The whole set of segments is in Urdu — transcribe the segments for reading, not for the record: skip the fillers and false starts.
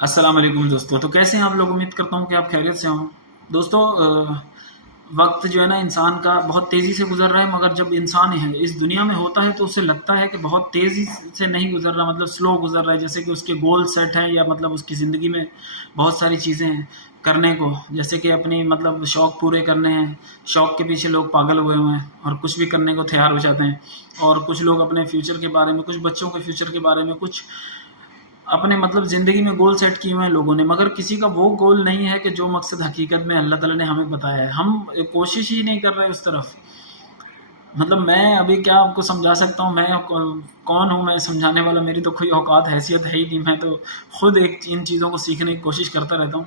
السلام علیکم دوستو، تو کیسے ہیں آپ لوگ؟ امید کرتا ہوں کہ آپ خیریت سے ہوں دوستو۔ وقت جو ہے نا انسان کا بہت تیزی سے گزر رہا ہے، مگر جب انسان ہے اس دنیا میں ہوتا ہے تو اسے لگتا ہے کہ بہت تیزی سے نہیں گزر رہا، مطلب سلو گزر رہا ہے، جیسے کہ اس کے گول سیٹ ہیں یا مطلب اس کی زندگی میں بہت ساری چیزیں ہیں کرنے کو، جیسے کہ اپنی مطلب شوق پورے کرنے ہیں۔ شوق کے پیچھے لوگ پاگل ہوئے ہوئے ہیں اور کچھ بھی کرنے کو تیار ہو جاتے ہیں، اور کچھ لوگ اپنے فیوچر کے بارے میں، کچھ بچوں کے فیوچر کے بارے میں، کچھ اپنے مطلب زندگی میں گول سیٹ کیے ہوئے ہیں لوگوں نے، مگر کسی کا وہ گول نہیں ہے کہ جو مقصد حقیقت میں اللہ تعالیٰ نے ہمیں بتایا ہے۔ ہم کوشش ہی نہیں کر رہے اس طرف۔ مطلب میں ابھی کیا آپ کو سمجھا سکتا ہوں؟ میں کون ہوں میں سمجھانے والا؟ میری تو کوئی اوقات حیثیت ہے ہی نہیں۔ میں تو خود ان چیزوں کو سیکھنے کی کوشش کرتا رہتا ہوں،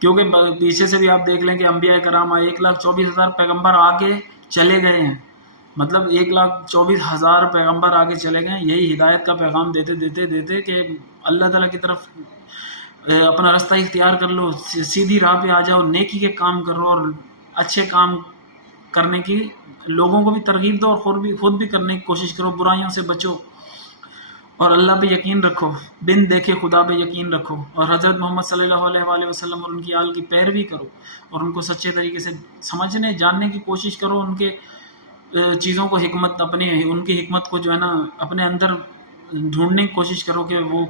کیونکہ پیچھے سے بھی آپ دیکھ لیں کہ انبیاء کرام 1,24,000 پیغمبر آگے چلے گئے ہیں، مطلب 1,24,000 پیغمبر آگے چلے گئے ہیں، یہی ہدایت کا پیغام دیتے دیتے دیتے کہ اللہ تعالیٰ کی طرف اپنا راستہ اختیار کر لو، سیدھی راہ پہ آ جاؤ، نیکی کے کام کرو اور اچھے کام کرنے کی لوگوں کو بھی ترغیب دو، اور خود بھی کرنے کی کوشش کرو، برائیوں سے بچو اور اللہ پہ یقین رکھو، بن دیکھے خدا پہ یقین رکھو، اور حضرت محمد صلی اللہ علیہ وآلہ وسلم اور ان کی آل کی پیروی کرو، اور ان کو سچے طریقے سے سمجھنے جاننے کی کوشش کرو، ان کے چیزوں کو حکمت ان کی حکمت کو جو ہے نا اپنے اندر ڈھونڈنے کی کوشش کرو کہ وہ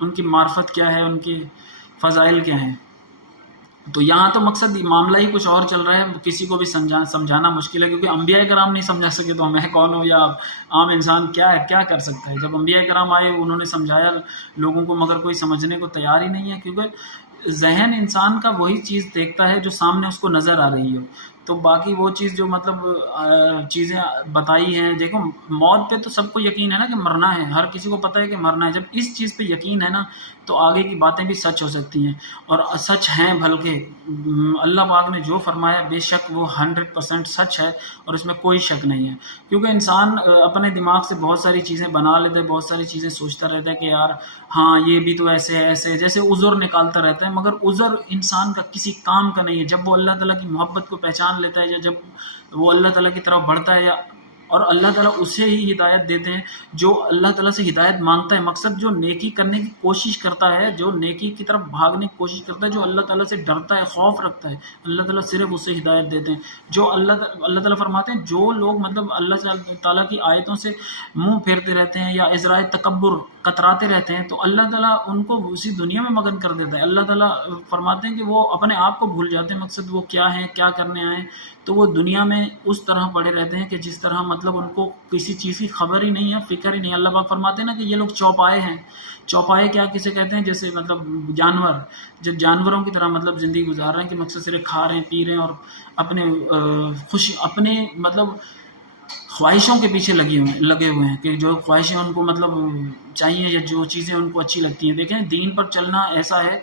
ان کی معرفت کیا ہے، ان کے فضائل کیا ہیں۔ تو یہاں تو مقصد معاملہ ہی کچھ اور چل رہا ہے، کسی کو بھی سمجھانا مشکل ہے، کیونکہ انبیاء کرام نہیں سمجھا سکے تو میں کون ہوں یا عام انسان کیا کر سکتا ہے؟ جب انبیاء کرام آئے انہوں نے سمجھایا لوگوں کو، مگر کوئی سمجھنے کو تیار ہی نہیں ہے، کیونکہ ذہن انسان کا وہی چیز دیکھتا ہے جو سامنے اس کو نظر آ رہی ہو، تو باقی وہ چیز جو مطلب چیزیں بتائی ہیں، دیکھو موت پہ تو سب کو یقین ہے نا کہ مرنا ہے، ہر کسی کو پتہ ہے کہ مرنا ہے۔ جب اس چیز پہ یقین ہے نا تو آگے کی باتیں بھی سچ ہو سکتی ہیں، اور سچ ہیں بلکہ اللہ پاک نے جو فرمایا بے شک وہ 100% سچ ہے، اور اس میں کوئی شک نہیں ہے، کیونکہ انسان اپنے دماغ سے بہت ساری چیزیں بنا لیتا ہے، بہت ساری چیزیں سوچتا رہتا ہے کہ یار ہاں یہ بھی تو ایسے ہے، ایسے ہے، جیسے عذر نکالتا رہتا ہے، مگر عذر انسان کا کسی کام کا نہیں ہے۔ جب وہ اللہ تعالیٰ کی محبت کو پہچان لیتا ہے، یا جب وہ اللہ تعالیٰ کی طرف بڑھتا ہے، اور اللہ تعالیٰ اسے ہی ہدایت دیتے ہیں جو اللہ تعالیٰ سے ہدایت مانگتا ہے، مقصد جو نیکی کرنے کی کوشش کرتا ہے، جو نیکی کی طرف بھاگنے کی کوشش کرتا ہے، جو اللہ تعالیٰ سے ڈرتا ہے، خوف رکھتا ہے، اللہ تعالیٰ صرف اسے ہدایت دیتے ہیں۔ جو اللہ تعالیٰ فرماتے ہیں جو لوگ مطلب اللہ تعالیٰ کی آیتوں سے منہ پھیرتے رہتے ہیں یا ازرائے تکبر کتراتے رہتے ہیں، تو اللہ تعالیٰ ان کو اسی دنیا میں مگن کر دیتا ہے۔ اللہ تعالیٰ فرماتے ہیں کہ وہ اپنے آپ کو بھول جاتے ہیں، مقصد وہ کیا ہے، کیا کرنے آئے، تو وہ دنیا میں اس طرح پڑے رہتے ہیں کہ جس طرح مطلب ان کو کسی چیز کی خبر ہی نہیں ہے، فکر ہی نہیں ہے۔ اللہ پاک فرماتے ہیں نا کہ یہ لوگ چوپائے ہیں۔ چوپائے کیا کسے کہتے ہیں؟ جیسے مطلب جانور، جب جانوروں کی طرح مطلب زندگی گزار رہے ہیں کہ مقصد صرف کھا رہے ہیں، پی رہے ہیں، اور اپنے مطلب خواہشوں کے پیچھے لگے ہوئے ہیں، کہ جو خواہشیں ان کو مطلب چاہیے یا جو چیزیں ان کو اچھی لگتی ہیں۔ دیکھیں دین پر چلنا ایسا ہے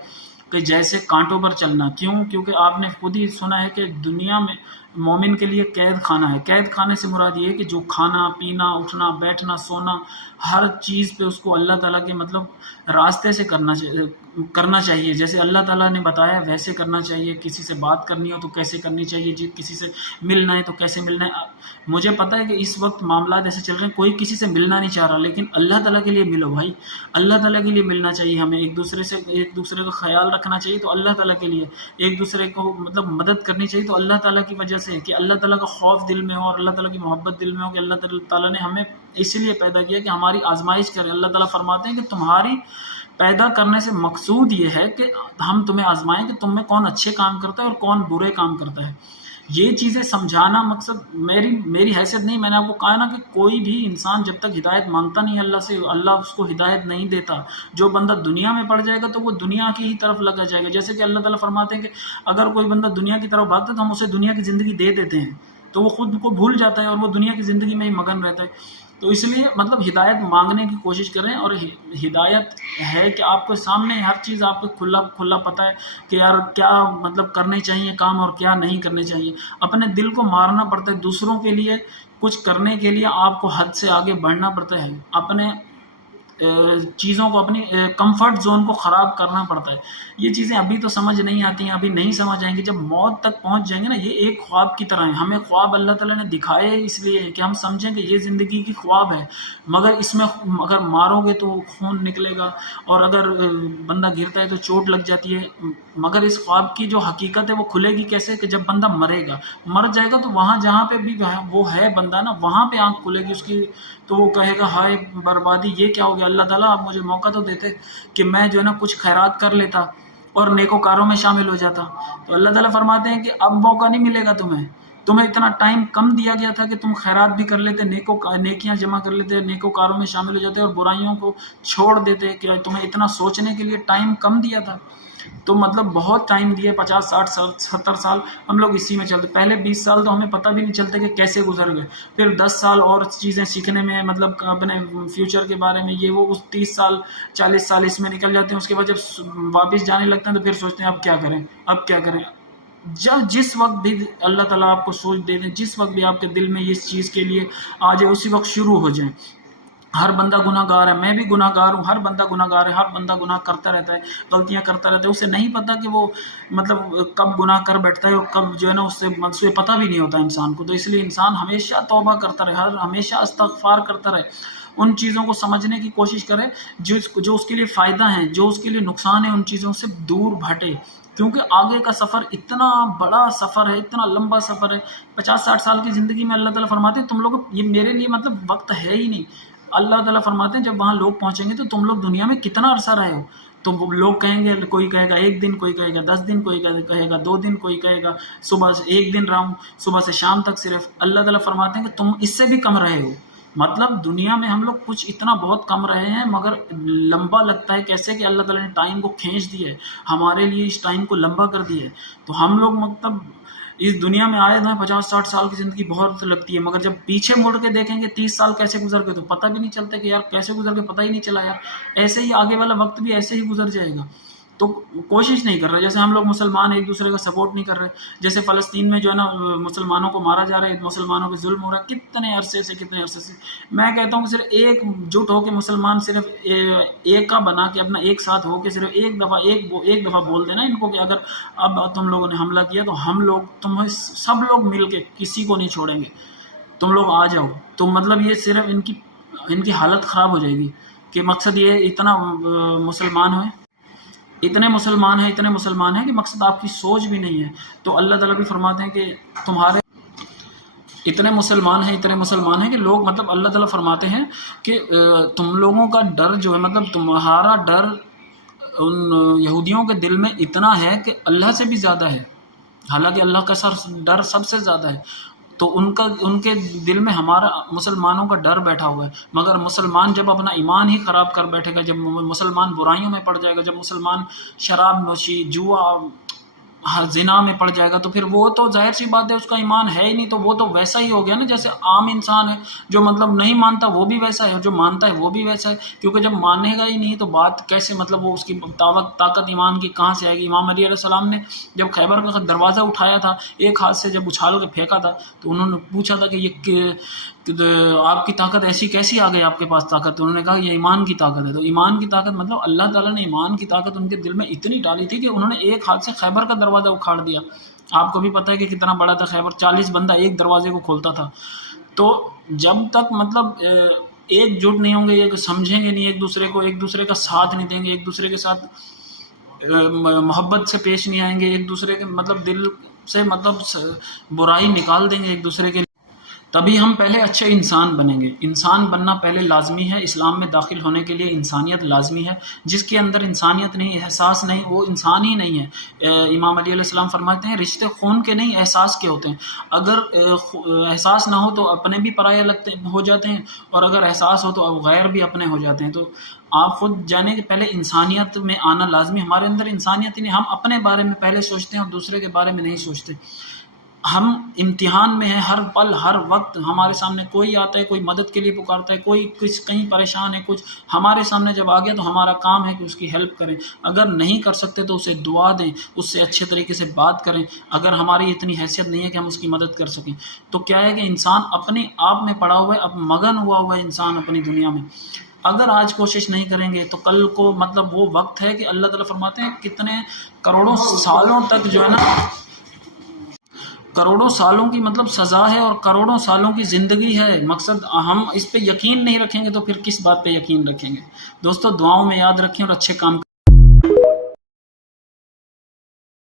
کہ جیسے کانٹوں پر چلنا، کیوں؟ کیونکہ آپ نے خود ہی سنا ہے کہ دنیا میں مومن کے لیے قید خانہ ہے۔ قید خانے سے مراد یہ ہے کہ جو کھانا پینا اٹھنا بیٹھنا سونا ہر چیز پہ اس کو اللہ تعالیٰ کے مطلب راستے سے کرنا چاہیے، جیسے اللہ تعالیٰ نے بتایا ویسے کرنا چاہیے۔ کسی سے بات کرنی ہو تو کیسے کرنی چاہیے، کسی سے ملنا ہے تو کیسے ملنا ہے۔ مجھے پتہ ہے کہ اس وقت معاملات ایسے چل رہے ہیں، کوئی کسی سے ملنا نہیں چاہ رہا، لیکن اللہ تعالیٰ کے لیے ملو بھائی، اللہ تعالیٰ کے لیے ملنا چاہیے ہمیں، ایک دوسرے کا خیال رکھنا چاہیے تو اللہ تعالیٰ کے لیے، ایک دوسرے کو مطلب مدد کرنی چاہیے تو اللہ تعالیٰ کی وجہ سے، کہ اللہ تعالیٰ کا خوف دل میں ہو اور اللہ تعالیٰ کی محبت دل میں ہو، کہ اللہ تعالیٰ نے ہمیں اس لیے پیدا کیا کہ ہماری آزمائش کرے۔ اللہ تعالیٰ فرماتے ہیں کہ تمہاری پیدا کرنے سے مقصود یہ ہے کہ ہم تمہیں آزمائیں کہ تم میں کون اچھے کام کرتا ہے اور کون برے کام کرتا ہے۔ یہ چیزیں سمجھانا مقصد میری حیثیت نہیں۔ میں نے آپ کو کہا نا کہ کوئی بھی انسان جب تک ہدایت مانگتا نہیں اللہ سے، اللہ اس کو ہدایت نہیں دیتا۔ جو بندہ دنیا میں پڑ جائے گا تو وہ دنیا کی ہی طرف لگا جائے گا، جیسے کہ اللہ تعالیٰ فرماتے ہیں کہ اگر کوئی بندہ دنیا کی طرف بھاگتا ہے تو ہم اسے دنیا کی زندگی دے دیتے ہیں، تو وہ خود کو بھول جاتا ہے اور وہ دنیا کی زندگی میں ہی مگن رہتا ہے۔ تو اس لیے مطلب ہدایت مانگنے کی کوشش کریں، اور ہدایت ہے کہ آپ کے سامنے ہر چیز آپ کو کھلا پتہ ہے کہ یار کیا مطلب کرنے چاہیے کام اور کیا نہیں کرنے چاہیے۔ اپنے دل کو مارنا پڑتا ہے، دوسروں کے لیے کچھ کرنے کے لیے آپ کو حد سے آگے بڑھنا پڑتا ہے، اپنے چیزوں کو، اپنی کمفرٹ زون کو خراب کرنا پڑتا ہے. یہ چیزیں ابھی تو سمجھ نہیں آتی ہیں، ابھی نہیں سمجھ آئیں گے. جب موت تک پہنچ جائیں گے نا، یہ ایک خواب کی طرح ہے. ہمیں خواب اللہ تعالیٰ نے دکھائے اس لیے کہ ہم سمجھیں کہ یہ زندگی کی خواب ہے، مگر اس میں اگر مارو گے تو خون نکلے گا، اور اگر بندہ گرتا ہے تو چوٹ لگ جاتی ہے. مگر اس خواب کی جو حقیقت ہے وہ کھلے گی کیسے؟ کہ جب بندہ مرے گا، مر جائے گا تو وہاں جہاں پہ بھی وہ ہے بندہ نا، وہاں پہ آنکھ کھلے گی اس کی، تو وہ کہے گا ہائے بربادی، یہ کیا ہو گیا؟ اللہ تعالیٰ آپ مجھے موقع تو دیتے کہ میں جو ہے نا کچھ خیرات کر لیتا اور نیکوکاروں میں شامل ہو جاتا. تو اللہ تعالیٰ فرماتے ہیں کہ اب موقع نہیں ملے گا تمہیں اتنا ٹائم کم دیا گیا تھا کہ تم خیرات بھی کر لیتے، نیکیاں جمع کر لیتے، نیکوکاروں میں شامل ہو جاتے اور برائیوں کو چھوڑ دیتے، کہ تمہیں اتنا سوچنے کے لیے ٹائم کم دیا تھا. تو مطلب بہت ٹائم دیے، 50 60 سال 70 سال ہم لوگ اسی میں چلتے. پہلے 20 سال تو ہمیں پتہ بھی نہیں چلتے کہ کیسے گزر گئے. پھر 10 سال اور چیزیں سیکھنے میں، مطلب اپنے فیوچر کے بارے میں، یہ وہ، اس 30 سال 40 سال اس میں نکل جاتے ہیں. اس کے بعد جب واپس جانے لگتے ہیں تو پھر سوچتے ہیں اب کیا کریں، اب کیا کریں. جس وقت بھی اللہ تعالیٰ آپ کو سوچ دے دیں، جس وقت بھی آپ کے دل میں اس چیز کے لیے آ جائے، اسی وقت شروع ہو جائیں. ہر بندہ گناہ گار ہے، میں بھی گناہ گار ہوں، ہر بندہ گناہ گار ہے، ہر بندہ گناہ کرتا رہتا ہے، غلطیاں کرتا رہتا ہے. اسے نہیں پتہ کہ وہ مطلب کب گناہ کر بیٹھتا ہے اور کب جو ہے نا اسے پتہ بھی نہیں ہوتا انسان کو. تو اس لیے انسان ہمیشہ توبہ کرتا رہے، ہمیشہ استغفار کرتا رہے، ان چیزوں کو سمجھنے کی کوشش کرے جو اس کے لیے فائدہ ہیں، جو اس کے لیے نقصان ہے، ان چیزوں سے دور بھٹے. کیونکہ آگے کا سفر اتنا بڑا سفر ہے، اتنا لمبا سفر ہے. 50 60 سال کی زندگی میں اللہ تعالیٰ فرماتے ہیں تم لوگ، یہ میرے لیے مطلب وقت ہے ہی نہیں. اللہ تعالیٰ فرماتے ہیں جب وہاں لوگ پہنچیں گے تو تم لوگ دنیا میں کتنا عرصہ رہے ہو. تو وہ لوگ کہیں گے، کوئی کہے گا 1 دن، کوئی کہے گا 10 دن، کوئی کہے گا 2 دن، کوئی کہے گا صبح سے 1 دن رہا ہوں، صبح سے شام تک صرف. اللہ تعالیٰ فرماتے ہیں کہ تم اس سے بھی کم رہے ہو. مطلب دنیا میں ہم لوگ کچھ اتنا بہت کم رہے ہیں، مگر لمبا لگتا ہے. کیسے کہ اللہ تعالیٰ نے ٹائم کو کھینچ دیا ہے ہمارے لیے، اس ٹائم کو لمبا کر دیا ہے. تو ہم لوگ مطلب اس دنیا میں آئے ہیں، 50 60 سال کی زندگی بہت لگتی ہے، مگر جب پیچھے مڑ کے دیکھیں گے 30 سال کیسے گزر گئے تو پتہ بھی نہیں چلتا کہ یار کیسے گزر گئے، پتہ ہی نہیں چلا یار. ایسے ہی آگے والا وقت بھی ایسے ہی گزر جائے گا. تو کوشش نہیں کر رہے. جیسے ہم لوگ مسلمان ایک دوسرے کا سپورٹ نہیں کر رہے، جیسے فلسطین میں جو ہے نا مسلمانوں کو مارا جا رہا ہے، مسلمانوں پہ ظلم ہو رہا ہے کتنے عرصے سے. میں کہتا ہوں کہ صرف ایک جٹ ہو کے مسلمان صرف ایک کا بنا کے اپنا ایک ساتھ ہو کے صرف ایک دفعہ بول دینا ان کو کہ اگر اب تم لوگوں نے حملہ کیا تو ہم لوگ تمہیں سب لوگ مل کے کسی کو نہیں چھوڑیں گے، تم لوگ آ جاؤ. تو مطلب یہ صرف ان کی حالت خراب ہو جائے گی. کہ مقصد یہ اتنا مسلمان ہوئے، اتنے مسلمان ہیں کہ مقصد آپ کی سوچ بھی نہیں ہے. تو اللہ تعالیٰ بھی فرماتے ہیں کہ تمہارے اتنے مسلمان ہیں کہ لوگ، مطلب اللہ تعالیٰ فرماتے ہیں کہ تم لوگوں کا ڈر جو ہے، مطلب تمہارا ڈر ان یہودیوں کے دل میں اتنا ہے کہ اللہ سے بھی زیادہ ہے، حالانکہ اللہ کا ڈر سب سے زیادہ ہے. تو ان کے دل میں ہمارا مسلمانوں کا ڈر بیٹھا ہوا ہے. مگر مسلمان جب اپنا ایمان ہی خراب کر بیٹھے گا، جب مسلمان برائیوں میں پڑ جائے گا، جب مسلمان شراب نوشی، جوا، زنا میں پڑ جائے گا، تو پھر وہ تو ظاہر سی بات ہے اس کا ایمان ہے ہی نہیں. تو وہ تو ویسا ہی ہو گیا نا جیسے عام انسان ہے، جو مطلب نہیں مانتا وہ بھی ویسا ہے، اور جو مانتا ہے وہ بھی ویسا ہے. کیونکہ جب مانے گا ہی نہیں تو بات کیسے، مطلب وہ اس کی طاقت ایمان کی کہاں سے آئے گی. امام علی علیہ السلام نے جب خیبر کا دروازہ اٹھایا تھا، ایک ہاتھ سے جب اچھال کے پھینکا تھا، تو انہوں نے پوچھا تھا کہ یہ آپ کی طاقت ایسی کیسی آ گئی آپ کے پاس طاقت؟ تو انہوں نے کہا یہ ایمان کی طاقت ہے. تو ایمان کی طاقت مطلب اللہ تعالیٰ نے ایمان کی طاقت ان کے دل میں اتنی ڈالی تھی کہ انہوں نے ایک ہاتھ سے خیبر کا دروازہ اکھاڑ دیا. آپ کو بھی پتہ ہے کہ کتنا بڑا تھا خیبر، 40 بندہ ایک دروازے کو کھولتا تھا. تو جب تک مطلب ایک جٹ نہیں ہوں گے، ایک سمجھیں گے نہیں ایک دوسرے کو، ایک دوسرے کا ساتھ نہیں دیں گے، ایک دوسرے کے ساتھ محبت سے پیش نہیں آئیں گے، ایک دوسرے کے مطلب دل سے مطلب برائی نکال دیں گے ایک دوسرے کے، تبھی ہم پہلے اچھے انسان بنیں گے. انسان بننا پہلے لازمی ہے. اسلام میں داخل ہونے کے لیے انسانیت لازمی ہے. جس کے اندر انسانیت نہیں، احساس نہیں، وہ انسان ہی نہیں ہے. امام علی علیہ السلام فرماتے ہیں رشتے خون کے نہیں احساس کے ہوتے ہیں. اگر احساس نہ ہو تو اپنے بھی پرائے ہو جاتے ہیں، اور اگر احساس ہو تو غیر بھی اپنے ہو جاتے ہیں. تو آپ خود جانیں کہ پہلے انسانیت میں آنا لازمی. ہمارے اندر انسانیت ہی نہیں، ہم اپنے بارے میں پہلے سوچتے ہیں اور دوسرے کے بارے میں نہیں سوچتے. ہم امتحان میں ہیں، ہر پل ہر وقت ہمارے سامنے کوئی آتا ہے، کوئی مدد کے لیے پکارتا ہے، کوئی کہیں پریشان ہے، کچھ ہمارے سامنے جب آ گیا تو ہمارا کام ہے کہ اس کی ہیلپ کریں. اگر نہیں کر سکتے تو اسے دعا دیں، اس سے اچھے طریقے سے بات کریں. اگر ہماری اتنی حیثیت نہیں ہے کہ ہم اس کی مدد کر سکیں، تو کیا ہے کہ انسان اپنے آپ میں پڑا ہوا ہے، اب مگن ہوا ہے انسان اپنی دنیا میں. اگر آج کوشش نہیں کریں گے تو کل کو مطلب وہ وقت ہے کہ اللہ تعالیٰ فرماتے ہیں کتنے کروڑوں سالوں تک جو ہے نا، کروڑوں سالوں کی مطلب سزا ہے اور کروڑوں سالوں کی زندگی ہے. مقصد ہم اس پہ یقین نہیں رکھیں گے تو پھر کس بات پہ یقین رکھیں گے؟ دوستو دعاؤں میں یاد رکھیں اور اچھے کام